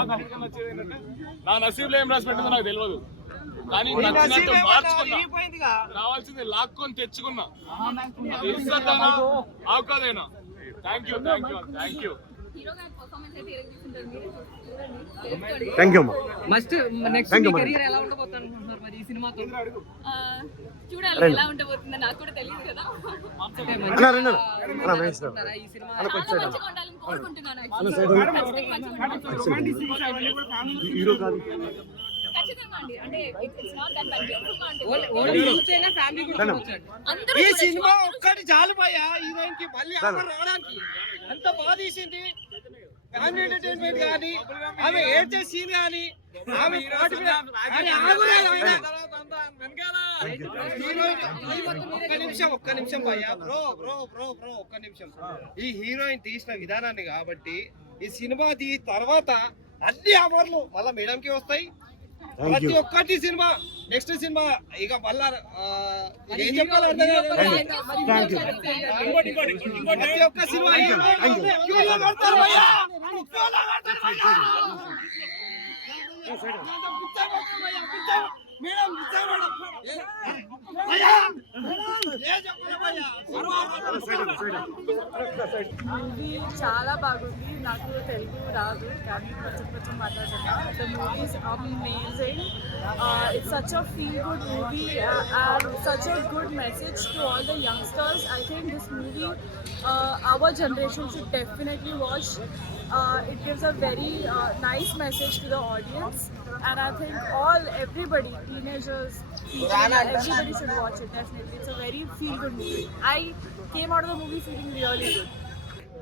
నాకు అందుకే నచ్చేది ఏంటంటే నా నసీబ్లో ఏం రాసి పెట్టిందో నాకు తెలియదు, కానీ నచ్చినట్టు మార్చుకున్నా, కావాల్సింది లాక్కొని తెచ్చుకున్నా. ఇస్తేనా అవకాశైనా. Thank you. Must next career ఎలా ఉండబోతున్నారు మరి ఈ సినిమాతో? చూడాలి ఎలా ఉండబోతుందో, నాకు కూడా తెలియదు కదా. ఈ సినిమా మంచిగా ఉండాలని కోరుకుంటున్నాను. ఖచ్చితంగా అండి, అంటే it's not that bad. ఈ సినిమా ఒక్కటి చాలు భయ్యా హీరోయిన్ కి మళ్ళీ రావడానికి. అంత బాగా తీసింది, ఫ్యామిలీ ఎంటర్టైన్మెంట్ కానీ, ఆమె ఏడ్చే సీన్ కానీ, ఆమె ఒక్క నిమిషం భయ్యా, బ్రో ఒక్క నిమిషం. ఈ హీరోయిన్ తీసిన విధానాన్ని కాబట్టి ఈ సినిమా తర్వాత అన్ని అవార్డులు మళ్ళీ మేడంకి వస్తాయి. ప్రతి ఒక్కటి సినిమా నెక్స్ట్ సినిమా ఇక మళ్ళా ఏం చెప్పాలి అర్థం కాదు. ప్రతి ఒక్క సినిమా మూవీ చాలా బాగుంది. నాకు తెలుగు రాదు కానీ కొంచెం మాట్లాడుతున్నాను. The movie is amazing. It's such a feel good movie and such a good message to all the youngsters. I think this movie our generation should definitely watch. It gives a very nice message to the audience, and I think everybody, teenagers, everybody should watch it definitely. It's a very feel good movie. I came out of the movie feeling really good.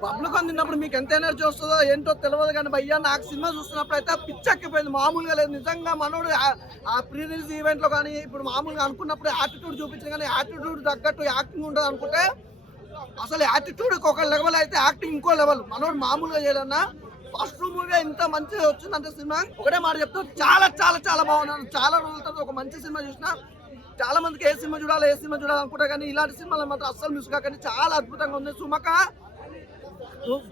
Public అందినప్పుడు మీకు ఎంత energy వస్తుందో ఏంటో తెలియదు కానీ భయ్యా, నాకు cinema చూస్తున్నప్పుడు అయితే పిచ్చెక్కిపోయింది, మామూలుగా లేదు. నిజంగా మనోడు ఆ ప్రీ రిలీజ్ ఈవెంట్లో కానీ ఇప్పుడు మామూలుగా అనుకున్నప్పుడు యాటిట్యూడ్ చూపించింది, కానీ యాటిట్యూడ్ తగ్గట్టు యాక్టింగ్ ఉంటుంది అనుకుంటే అసలు యాటిట్యూడ్ ఒక లెవెల్ అయితే యాక్టింగ్ ఇంకో లెవెల్. మనోడు మామూలుగా చేయాలన్నా ఫస్ట్ మూవీ ఇంత మంచిగా వచ్చిందంటే సినిమా ఒకటే మాట చెప్తా, చాలా బాగున్నాను. చాలా రోజుల తర్వాత ఒక మంచి సినిమా చూసిన. చాలా మందికి ఏ సినిమా చూడాలి అనుకుంటా, కానీ ఇలాంటి సినిమాలు మాత్రం అస్సలు మిస్ కాకండి, చాలా అద్భుతంగా ఉంది. సుమక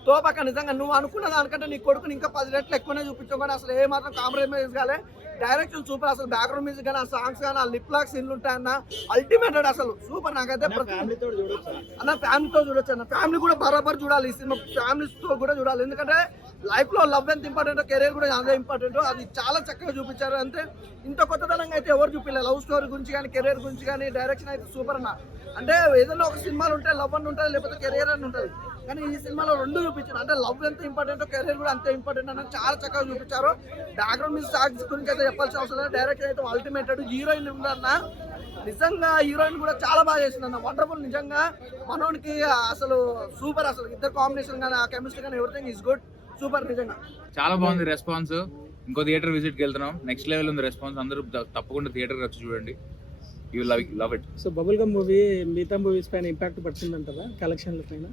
తోపక్క, నిజంగా నువ్వు అనుకున్న దానికంటే నీ కొడుకుని ఇంకా 10 రెట్లు ఎక్కువనే చూపించావు, కానీ అసలు ఏ మాత్రం కాంప్రమైజ్ కాలే. డైరెక్షన్ సూపర్, అసలు బ్యాక్గ్రౌండ్ మ్యూజిక్ కానీ, ఆ సాంగ్స్ కానీ, ఆ లిప్ లాక్ సీన్లు ఉంటాయన్న అల్టిమేటెడ్, అసలు సూపర్. నాకైతే ఫ్యామిలీతో చూడొచ్చు అన్న, ఫ్యామిలీ కూడా బరాబర్ చూడాలి. ఈ సినిమా ఫ్యామిలీతో కూడా చూడాలి, ఎందుకంటే లైఫ్ లో లవ్ ఎంత ఇంపార్టెంట్, కెరీర్ కూడా అదే ఇంపార్టెంట్. అది చాలా చక్కగా చూపించారు. అంతే, ఇంత కొత్తదనంగా అయితే ఎవరు చూపించలేదు. లవ్ స్టోరీ గురించి కానీ, కెరీర్ గురించి కానీ, డైరెక్షన్ అయితే సూపర్ అన్న. అంటే ఏదైనా ఒక సినిమాలు ఉంటాయి, లవ్ అని ఉంటుంది, లేకపోతే కెరీర్ అని ఉంటుంది, కానీ ఈ సినిమాలో రెండు చూపించారు. అంటే లవ్ ఎంత ఇంపార్టెంట్, కెరీర్ కూడా అంతే ఇంపార్టెంట్ అని చాలా చక్కగా చూపించారు. బ్యాక్గ్రౌండ్ మ్యూజిక్ సాంగ్స్ గురించి అయితే చెప్పాల్సిన అవసరం లేదు. డైరెక్టర్ అయితే అల్టిమేటెడ్. హీరోయిన్ ఉందన్న, నిజంగా హీరోయిన్ కూడా చాలా బాగా చేసింది అన్న, వండర్ఫుల్. నిజంగా మనోనికి అసలు సూపర్, అసలు ఇద్దరు కాంబినేషన్ కానీ, ఆ కెమిస్ట్రీ కానీ, ఎవ్రీథింగ్ ఈజ్ గుడ్, సూపర్. నిజంగా చాలా బాగుంది రెస్పాన్స్. ఇంకో థియేటర్ విజిట్కి వెళ్తున్నాం, నెక్స్ట్ లెవెల్ ఉంది రెస్పాన్స్. అందరూ తప్పకుండా థియేటర్కి వచ్చి చూడండి, you love it. So bubble gum movie మిగతా మూవీస్ పైన ఇంపాక్ట్ పడుతుందంటారా కలెక్షన్ల పైన?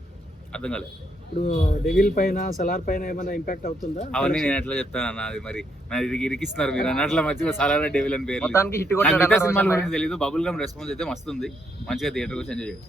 అర్థం కాలేదు. ఇప్పుడు డెవిల్ పైన, సలార్ పైన ఏమైనా ఇంపాక్ట్ అవుతుందా? అవన్నీ నేను ఎట్లా చెప్తాను అన్న, అది మరి ఇరికిస్తున్నారు మీరు అన్నట్ల మధ్య సలార్ డెవిల్ అని పేరు. మొత్తానికి హిట్ సినిమాల గురించి తెలియదు. బబుల్ గమ్ రెస్పాన్స్ అయితే మస్తుంది, మంచిగా థియేటర్ వచ్చి ఎంజాయ్ చేయండి.